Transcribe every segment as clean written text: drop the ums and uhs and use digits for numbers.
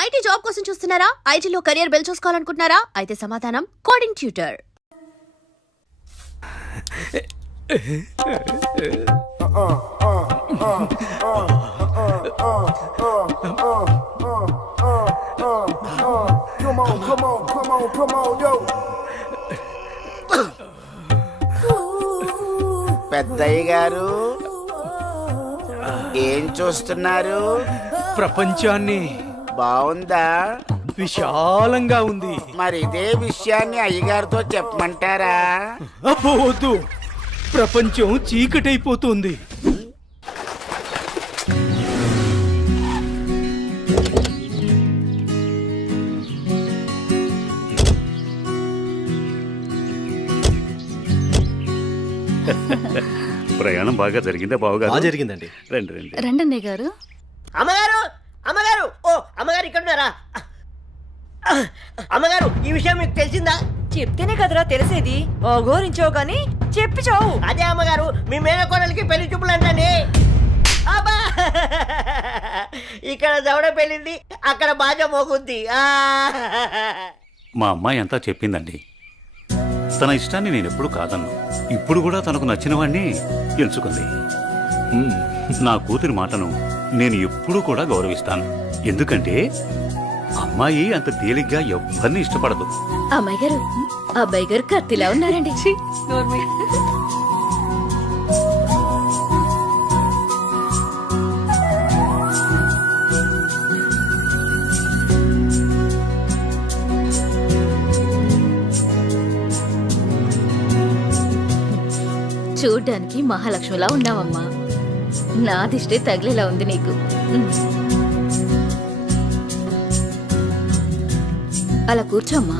IT job కోసం చూస్తున్నారా? ఐటీలో కెరియర్ బిల్డ్ చూసుకోవాలనుకుంటున్నారా? అయితే సమాధానం కోడింగ్ ట్యూటర్. పెద్దయ్య గారు ఏం చూస్తున్నారు? ప్రపంచాన్ని. బాగుందా? విశాలంగా ఉంది. మరి ఇదే విషయాన్ని అయ్యగారితో చెప్పమంటారా? అబ్బో వద్దు, ప్రపంచం చీకటైపోతుంది. ప్రయాణం బాగా జరిగిందా బావగారు? జరిగిందండి. రండి రండి. రండన్నయ్య గారు. అమ్మగారు, అమ్మగారు, ఓ అమ్మగారు ఇక్కడ ఉన్నారా? అమ్మగారు, ఈ విషయం మీకు తెలిసిందా? చెప్తేనే కదరా తెలిసేది. ఓఘోరించో గాని చెప్పి చావు. అదే అమ్మగారు, మీ మేనకోడలికి పెళ్లి చూపులు అంటండి. అబ్బా! ఇక్కడ దవడ పెళ్ళింది, అక్కడ బాజ మోగుద్ది. మా అమ్మాయి అంతా చెప్పిందండి. తన ఇష్టాన్ని నేను ఎప్పుడు కాదన్ను. ఇప్పుడు కూడా తనకు నచ్చిన వాడిని ఎంచుకుంది. నా కూతురి మాటను నేను ఎప్పుడూ కూడా గౌరవిస్తాను. ఎందుకంటే అమ్మాయి అంత తేలిగ్గా ఎవ్వరిని ఇష్టపడదు. అమ్మాయి గారు, అబ్బాయి గారు కత్తిలా ఉన్నారండి. చూడ్డానికి మహాలక్ష్మిలా ఉన్నావమ్మా. నా దిష్టే తగిలేలా ఉంది నీకు. అలా కూర్చోమ్మా.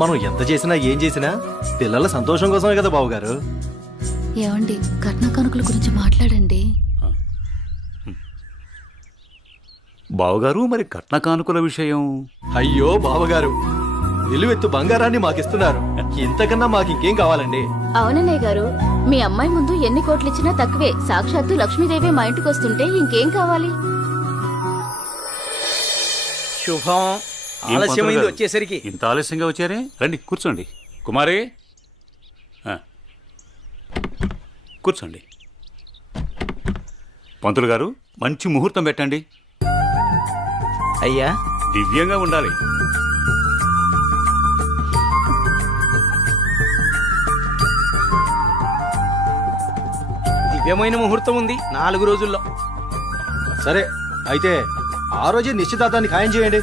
మనం ఎంత చేసినా ఏం చేసినా పిల్లల సంతోషం కోసమే కదా బావగారు. ఏమండి, కట్న కానుకల గురించి మాట్లాడండి. బావగారు, మరి కట్న కానుకల విషయం? అయ్యో బావగారు, నిలువెత్తు బంగారాన్ని మాకిస్తున్నారు. ఇంతకన్నా మాకు ఇంకేం కావాలండి? అవునన్నయ్య గారు, మీ అమ్మాయి ముందు ఎన్ని కోట్లు ఇచ్చినా తక్కువే. సాక్షాత్తు లక్ష్మీదేవి మా ఇంటికి వస్తుంటే ఇంకేం కావాలి? శుభం. ఏం ఆలస్యమైంది పంతులు గారు? వచ్చేసరికి. ఇంత ఆలస్యంగా వచ్చారే? రండి కూర్చోండి. కుమారి, కూర్చోండి. పంతులు గారు, మంచి ముహూర్తం పెట్టండి. అయ్యా, దివ్యంగా ఉండాలి. దివ్యమైన ముహూర్తం ఉంది 4 రోజుల్లో. సరే, అయితే ఆ రోజే నిశ్చితార్థాన్ని ఖాయం చేయండి.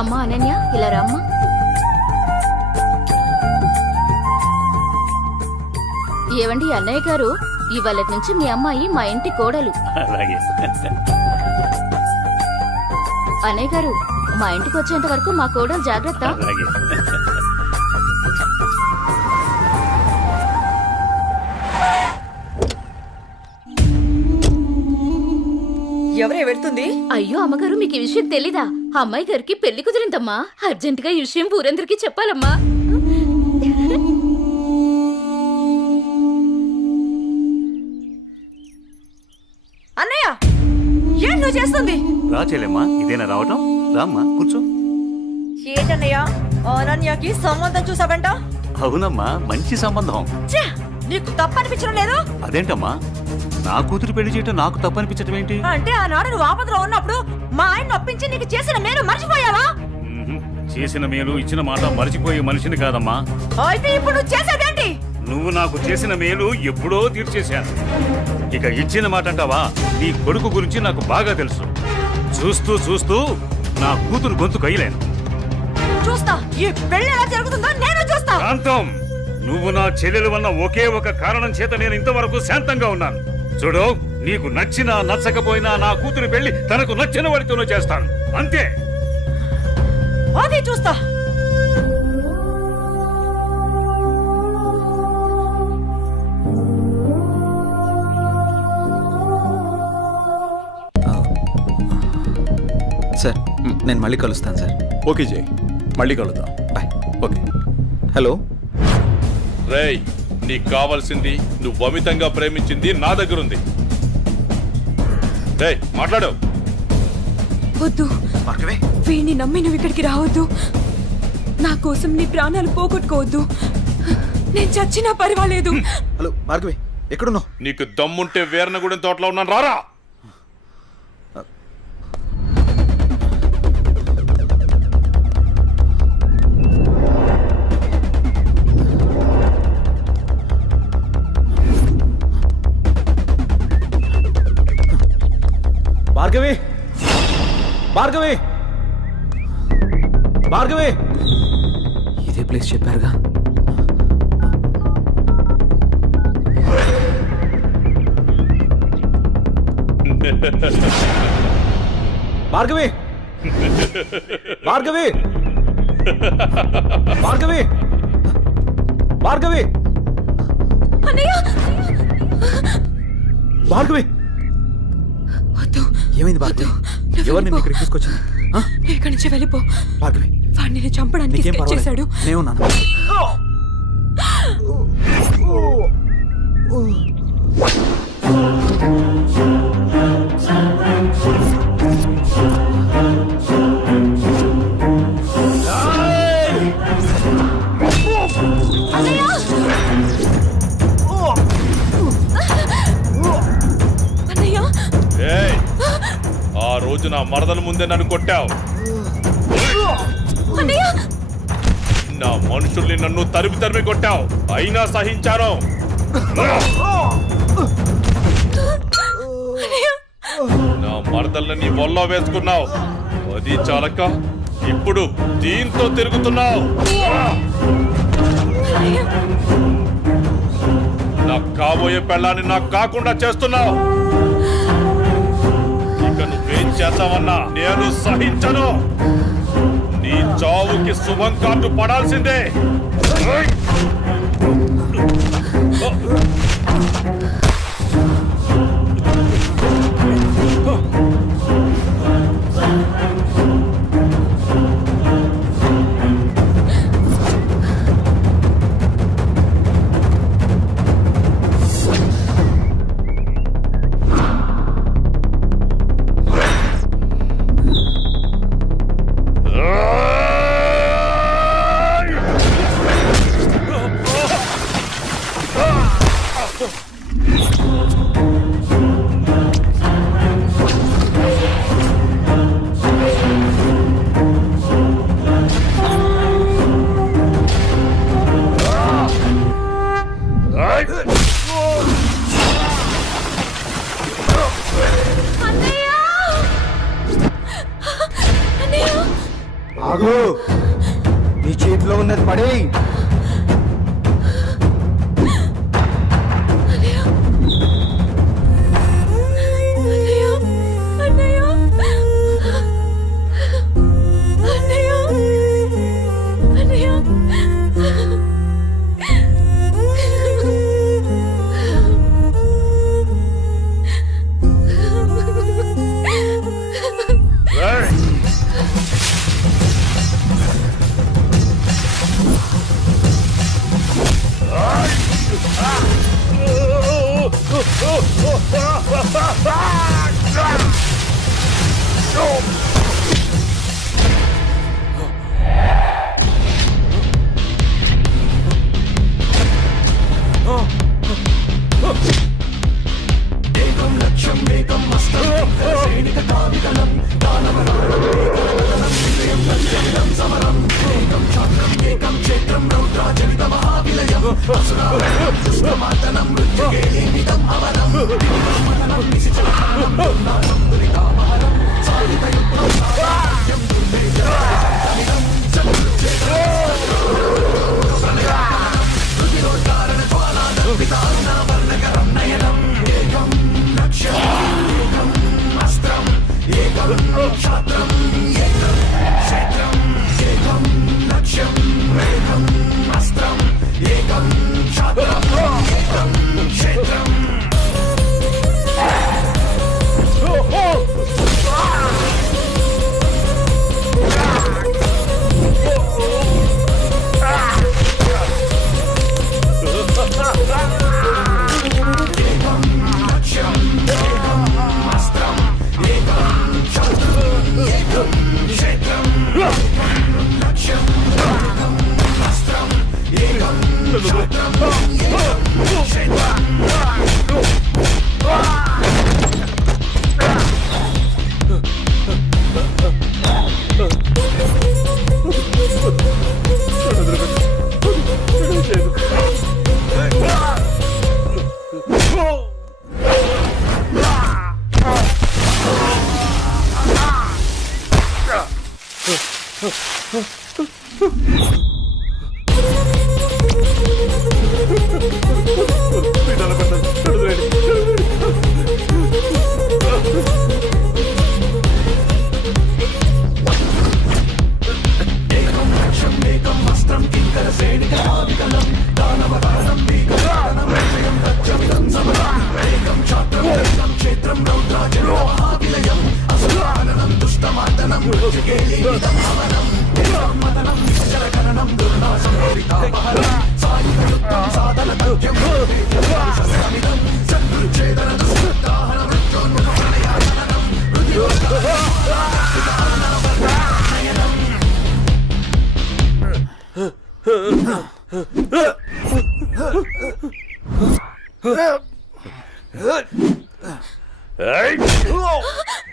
అమ్మా అనన్య, ఇలా రామ్మా. ఏవండి అన్నయ్య గారు, ఇవాళ నుంచి మీ అమ్మాయి మా ఇంటి కోడలు. అలాగే. అన్నయ్య గారు, మా ఇంటికి వచ్చేంత వరకు మా కోడలు జాగ్రత్త. అలాగే. ఎవరే వెళ్తుంది? అయ్యో అమ్మగారు, మీకు ఈ విషయం తెలీదా? అమ్మాయి గారికి పెళ్లి కుదిరిందమ్మా. అర్జెంటుగా ఈ విషయం ఊరందరికీ చెప్పాలమ్మా. అన్నయ్య, ఏం నువ్వు చేస్తుంది? రా చెల్లెమ్మా, ఇదేనా రావటం? రామ్మా కూర్చో. ఏంటన్నయ్య, అనన్యకి సంబంధం చూసావంట? అవునమ్మా, మంచి సంబంధం. ఛే, నీకు తప్పనిపించడం లేదు? అదేంటమ్మా, నా కూతురు పెళ్లి చేయటం నాకు తప్పనిపించటం ఏంటి? అంటే ఆనాడు నువ్వు ఆపదలో ఉన్నప్పుడు మా ఆయన ఒప్పించి నీకు చేసిన మేలు మర్చిపోయావా? చేసిన మేలు ఇచ్చిన మాట మరిచిపోయే మనిషిని కాదమ్మా. అయితే ఇప్పుడు నువ్వు చేసేదేంటి? నువ్వు నాకు చేసిన మేలు ఎప్పుడో తీర్చేశాను. ఇక ఇచ్చిన మాట అంటావా? నీ కొడుకు గురించి నాకు బాగా తెలుసు. చూస్తూ చూస్తూ నా కూతురు గొంతు కయ్యలేను. చూస్తా, ఈ పెళ్లి ఎలా జరుగుతుందో నేను చూస్తా. శాంతం, నువ్వు నా చెల్లెలు వన్న ఒకే ఒక కారణం చేత నేను ఇంతవరకు శాంతంగా ఉన్నాను. చూడు, నీకు నచ్చినా నచ్చకపోయినా నా కూతురు పెళ్లి తనకు నచ్చిన వాడితోనూ చేస్తాను, అంతే. అది చూస్తా. సార్ నేను మళ్ళీ కలుస్తాను సార్. ఓకే జై, మళ్ళీ కలుద్దాం. బాయ్. ఓకే. హలో. రేయ్, నీకు కావాల్సింది నువ్వు అమితంగా ప్రేమించింది నా దగ్గర ఉంది. రేయ్, మాట్లాడు. వద్దు, భార్గవి. వీడిని నమ్మి నువ్వు ఇక్కడికి రావద్దు. నా కోసం నీ ప్రాణాలు పోగొట్టుకోవద్దు. నేను చచ్చినా పర్వాలేదు. హలో భార్గవి, ఎక్కడున్నావు? నీకు దమ్ముంటే వీరనగూడెం తోటలో ఉన్నాను, రారా. భార్గవి, భార్గవి, భార్గవి. ఇదే ప్లేస్ చెప్పారుగా. భార్గవి, భార్గవి, భార్గవి, భార్గవి, అన్నయ్య, భార్గవి. వద్దు. ఏమైంది భార్గవి? నువ్వు ఎవరు నిన్ను వెళ్ళిపో. ఇక్కడికి తీసుకొచ్చింది? ఆ? నువ్వు ఇక్కడి నుంచి వెళ్ళిపో. భార్గవి, వాడిని నేను చంపడానికి నీకేం స్కెచ్ చేశాడు. పర్వాలేదు, నేనున్నాను. అన్నయ్య, ఏయ్, ఆ రోజు నా మరదల ముందే నన్ను కొట్టావు. అన్నయ్య, నా మనుషుల్ని నన్ను తరిమి తరిమి కొట్టావు, అయినా సహించాను. నా మరదల్ని నీ ఒళ్ళో వేసుకున్నావు, అది చాలక ఇప్పుడు దీంతో తిరుగుతున్నావు. నాకు కాబోయే పెళ్ళాన్ని నాకు కాకుండా చేస్తున్నావు. ఇక నువ్వేం చేస్తావన్నా నేను సహించను. నీ చావుకి శుభం కార్డు పడాల్సిందే. ఆగు, నీ చేతిలో ఉన్నది పడే.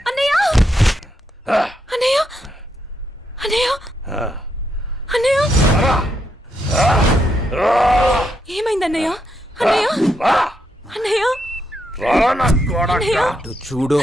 అన్నయ్య అన్నయ్య అన్నయ్య అన్నయ్య ఏమైంది అన్నయ్య అన్నయ్య అన్నయ్య అన్నయ్య అటు చూడు.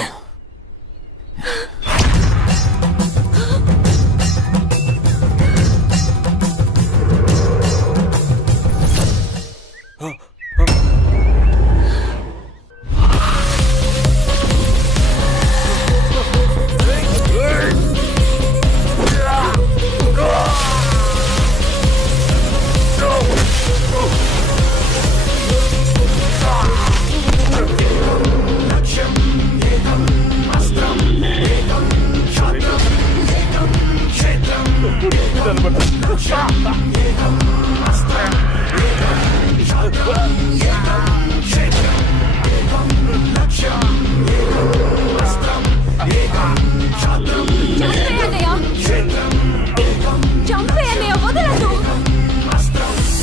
చంపే అన్నయ్య వదలదు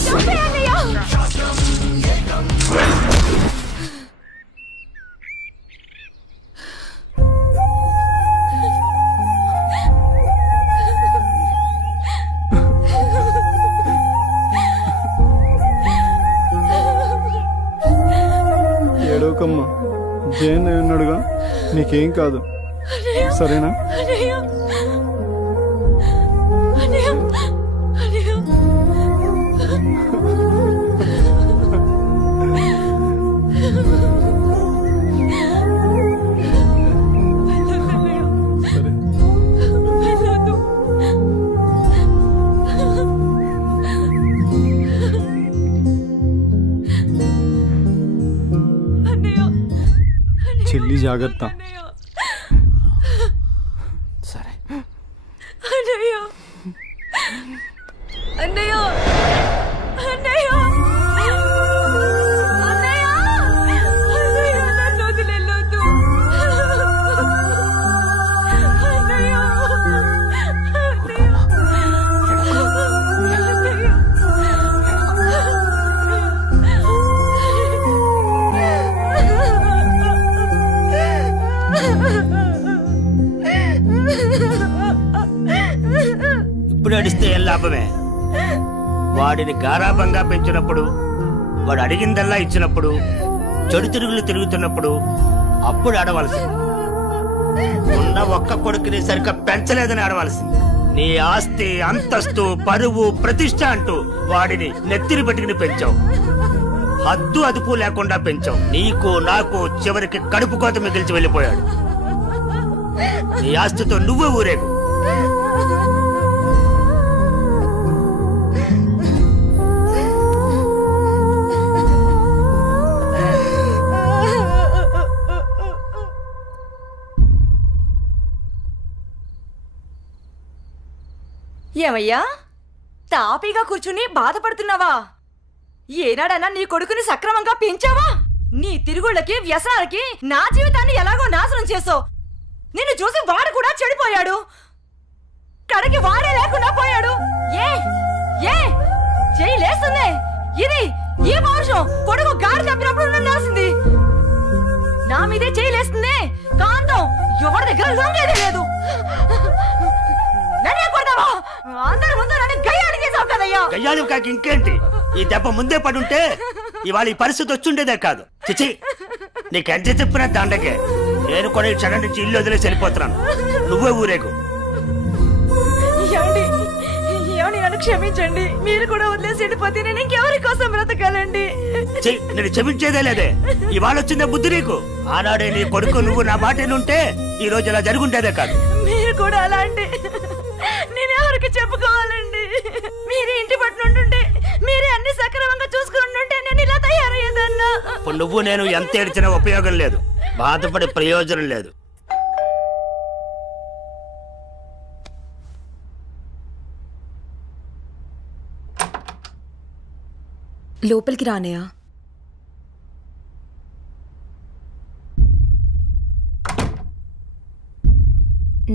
చంపే అన్నయ్య ఏడవకమ్మా జైన్ ఉన్నాడుగా, నీకేం కాదు, సరేనా? అన్నయ్య అన్నయ్య అన్నయ్య చెల్లి జాగ్రత్త. సరే. అన్నయ్య అన్నయ్య అన్నయ్య అన్నయ్య అన్నయ్య నన్ను వదిలేయొద్దు అన్నయ్య ఇప్పుడు అడిస్తే ఏం లాభమే? వాడిని గారాబంగా పెంచినప్పుడు, వాడు అడిగిందల్లా ఇచ్చినప్పుడు, చెడు తిరుగులు తిరుగుతున్నప్పుడు అప్పుడు ఆడవలసింది. ఉన్న ఒక్క కొడుకుని సరిగ్గా పెంచలేదని ఆడవలసింది. నీ ఆస్తి, అంతస్తు, పరువు, ప్రతిష్ట అంటూ వాడిని నెత్తిని పెట్టుకుని పెంచావు. హద్దు అదుపు లేకుండా పెంచావు. నీకు నాకు చివరికి కడుపు కోత మిగిల్చి వెళ్ళిపోయాడు. నీ ఆస్తితో నువ్వే ఊరేగు. ఏమయ్యా తాపీగా కూర్చుని బాధపడుతున్నావా? ఏనాడన్నా నీ కొడుకుని సక్రమంగా పెంచావా? నీ తిరుగుళ్ళకి వ్యసనాలకి నా జీవితాన్ని ఎలాగో నాశనం చేసావు. నిన్ను చూసి వాడు కూడా చెడిపోయాడు. కడకి వాడే లేకుండా పోయాడు. ఏ ఏ చెయ్యి లేస్తుంది. ఇది ఈ పౌరుషం కొడుకు గాడి తప్పినప్పుడు ఉండాల్సింది. నా మీదే చెయ్యి లేస్తుంది. కాంతం ఎవరి దగ్గర లొంగేది లేదు. నన్నే కొడతావా? అందరి ముందు నన్ను గయ్యాలి చేసావు కదయ్యా. గయ్యాలి కాక ఇంకేంటి? ఈ దెబ్బ ముందే పడుంటే ఇవాళ ఈ పరిస్థితి వచ్చుండేదే కాదు. చిచి, నీకు ఎంత చెప్పినా దండగే. నేను కూడా ఈ క్షణం నుంచి ఇల్లు వదిలేసి వెళ్ళిపోతున్నాను. నువ్వే ఊరేగు. ఏమండి నన్ను క్షమించండి. మీరు కూడా వదిలేసి వెళ్ళిపోతే నేను ఇంకెవరి కోసం బ్రతకాలండి? నేను క్షమించేదే లేదే. ఇవాళ వచ్చిందే బుద్ధి నీకు. ఆనాడే నీ కొడుకు నువ్వు నా మాట ఉంటే ఈ రోజు ఇలా జరుగుంటేదే కాదు. మీరు కూడా అలా అంటే నేను ఎవరికి చెప్పుకోవాలండి? మీరే ఇంటి పట్టునుంటుంటే, మీరే అన్ని సక్రమంగా చూసుకుంటుంటే నేను ఇలా తయారయ్యేదన్నా. ఇప్పుడు నువ్వు నేను ఎంత ఏడ్చినా ఉపయోగం లేదు. బాధపడే ప్రయోజనం లేదు. లోపలికి రానయా.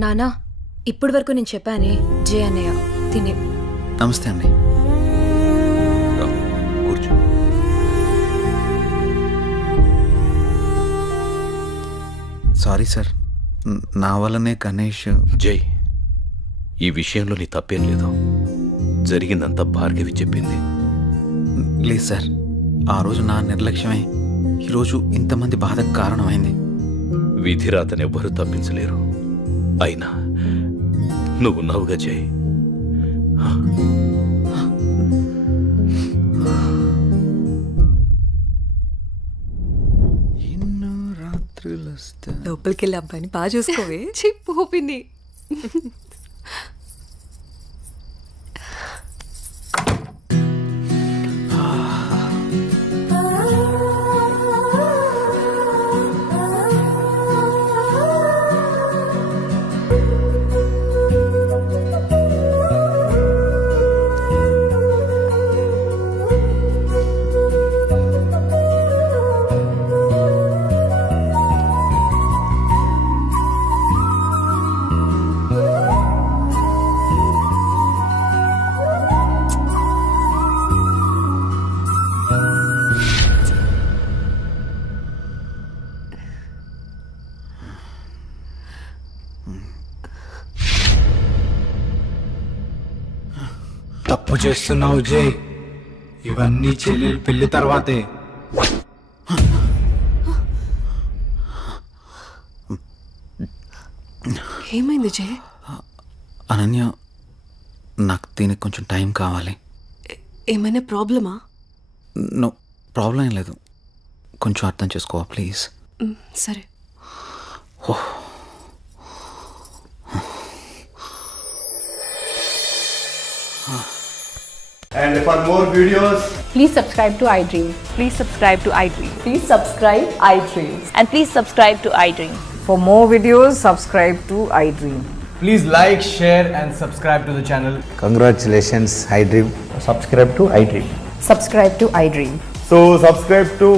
నానా, ఇప్పటి వరకు నేను చెప్పానే జే అన్నయ్య తినే. నమస్తే అండి. కూర్చో. సారీ సార్, నా వల్లనే గణేష్. జై, ఈ విషయంలో నీ తప్పేం లేదు. జరిగిందంతా భార్గవి చెప్పింది. లేదు సార్, ఆ రోజు నా నిర్లక్ష్యమే ఈరోజు ఇంతమంది బాధకు కారణమైంది. విధిరాతను ఎవ్వరూ తప్పించలేరు. అయినా నువ్వున్నావుగా జై. ఎన్నో రాత్రులు లోపలికి వెళ్ళి అబ్బాయిని బాగా చూసుకోవే. చిప్పోపిని. తప్పు చేస్తున్నావు జై. ఇవన్నీ చెల్లెలు పెళ్లి తర్వాతే. ఏమైంది జే? అనన్య, నాకు దీనికి కొంచెం టైం కావాలి. ఏమైనా ప్రాబ్లమా? నో ప్రాబ్లం ఏం లేదు. కొంచెం అర్థం చేసుకోవా ప్లీజ్. సరే. And for more videos, Please subscribe to iDream. Please subscribe to iDream. Please subscribe iDream. And please subscribe to iDream. For more videos, subscribe to iDream. please like, share and subscribe to the channel. Congratulations iDream. Subscribe to iDream. Subscribe to iDream. So subscribe to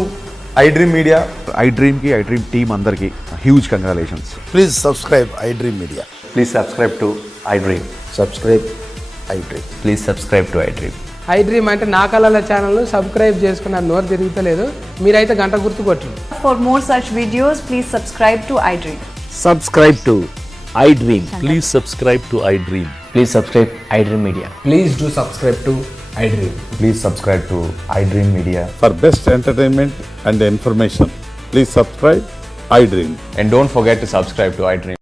iDream Media. iDream की iDream team अंदर की huge congratulations. Please subscribe iDream media. Please subscribe to iDream. Subscribe iDream. Please subscribe to iDream. iDream అంటే నా కళల channel subscribe చేసుకున్న నోరు తిరుగుతలేదు. మీరైతే గంట గుర్తు కొట్టండి. For more such videos, please subscribe to iDream. Subscribe to iDream. Please subscribe to iDream. Please subscribe iDream Media. Please do subscribe to iDream. Please subscribe to iDream Media. For best entertainment and information, please subscribe iDream. And don't forget to subscribe to iDream.